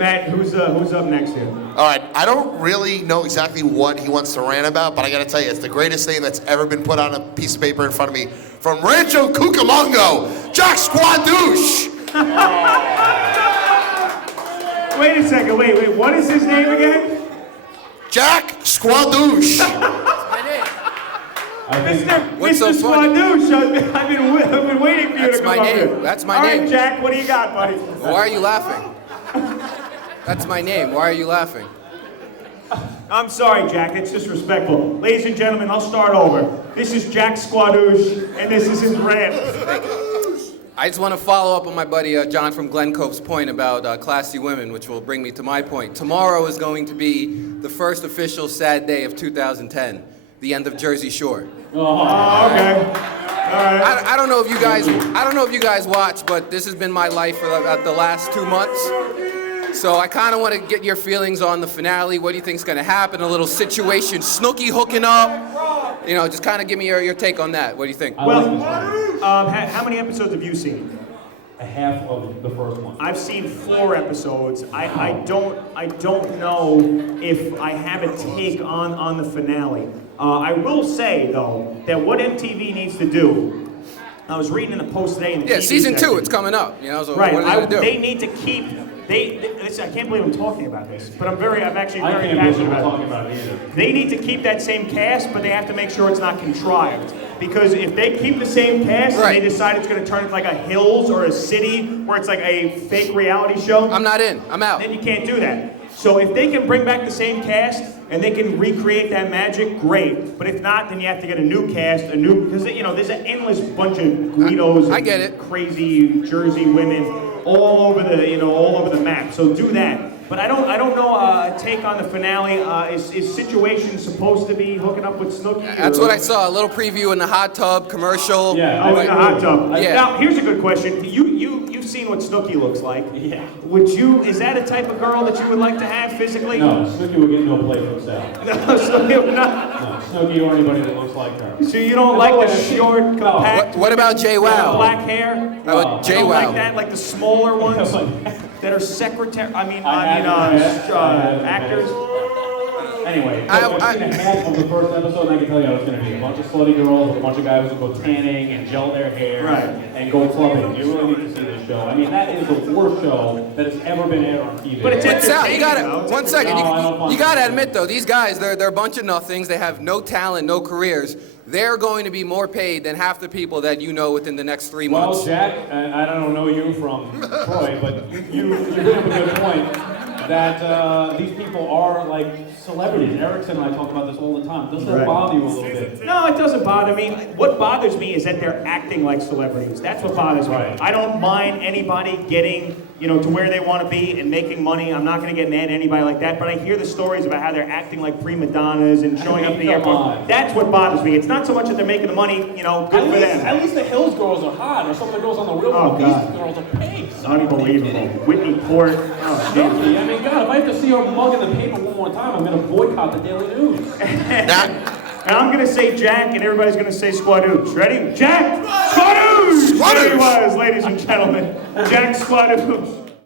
Matt, who's up next here? All right, I don't really know exactly what he wants to rant about, but I gotta tell you, it's the greatest thing that's ever been put on a piece of paper in front of me. From Rancho Cucamonga, Jack Squadouche! Wait a second, wait, what is his name again? Jack Squadouche! Mr. Squadouche, I've been waiting for you to come up here. That's my name. name. All right, Jack, what do you got, buddy? Why are you laughing? That's my name. Why are you laughing? I'm sorry, Jack. It's disrespectful. Ladies and gentlemen, I'll start over. This is Jack Squadouche, and this is his rant. I just want to follow up on my buddy John from Glen Cove's point about classy women, which will bring me to my point. Tomorrow is going to be the first official sad day of 2010, the end of Jersey Shore. Oh, okay. All right. I don't know if you guys watch, but this has been my life for about the last 2 months. So I kind of want to get your feelings on the finale. What do you think's going to happen? A little situation, Snooki hooking up. You know, just kind of give me your take on that. What do you think? Well, how many episodes have you seen? A half of the first one. I've seen 4 episodes. I don't know if I have a take on the finale. I will say though that what MTV needs to do. I was reading in the Post today. In the TV season section. 2, it's coming up. You know, so right. what are they going to do? They need to keep. Listen, I can't believe I'm talking about this, but I'm actually very passionate about it. They need to keep that same cast, but they have to make sure it's not contrived. Because if they keep the same cast and they decide it's going to turn into like a Hills or a City, where it's like a fake reality show, I'm not in. I'm out. then you can't do that. So if they can bring back the same cast and they can recreate that magic, great. But if not, then you have to get a new cast, because there's an endless bunch of Guidos, I get it. crazy Jersey women all over the map. So do that. But I don't know a take on the finale. Is Situation supposed to be hooking up with Snooki? That's what I saw. A little preview in the hot tub commercial. Yeah. Oh, in the hot tub. Yeah. Now, here's a good question. You've seen what Snooki looks like. Yeah. Is that a type of girl that you would like to have physically? No, Snooki would get no play for himself. No, Snooki would not. No, Snooki or anybody that looks like her. So you don't like the short, compact, What about JWoww? black hair? How about You don't like JWoww? that, like the smaller ones that are secretary. Actors. Anyway, I've seen a half of the first episode, and I can tell you how it's going to be. A bunch of slutty girls with a bunch of guys who go tanning and gel their hair and go clubbing. You really need to see this show. I mean, that is the worst show that has ever been aired on TV. But it's Sal, you got entertaining, it. 1 second. No, You got to admit, though, these guys, they're a bunch of nothings. They have no talent, no careers. They're going to be more paid than half the people that you know within the next 3 months. Well, Jack, I don't know you from Troy, but you bring up a good point that these people are like celebrities. Erickson and I talk about this all the time. Doesn't that bother you a little bit? No, it doesn't bother me. What bothers me is that they're acting like celebrities. That's what bothers me. Right. I don't mind anybody getting, to where they want to be and making money. I'm not going to get mad at anybody like that. But I hear the stories about how they're acting like prima donnas and showing up at the airport. That's what bothers me. It's not so much that they're making the money, good for them. At least the Hills girls are hot, or some of the girls on the real Oh, These God. girls are pigs. Unbelievable. Whitney Port. Oh, geez. Snooki, I mean, God, if I have to see her mug in the paper one more time, I'm going to boycott the Daily News. And I'm going to say Jack, and everybody's going to say Squadouche. Ready? Jack Squadouche! There he was, ladies and gentlemen. Jack Squadouche.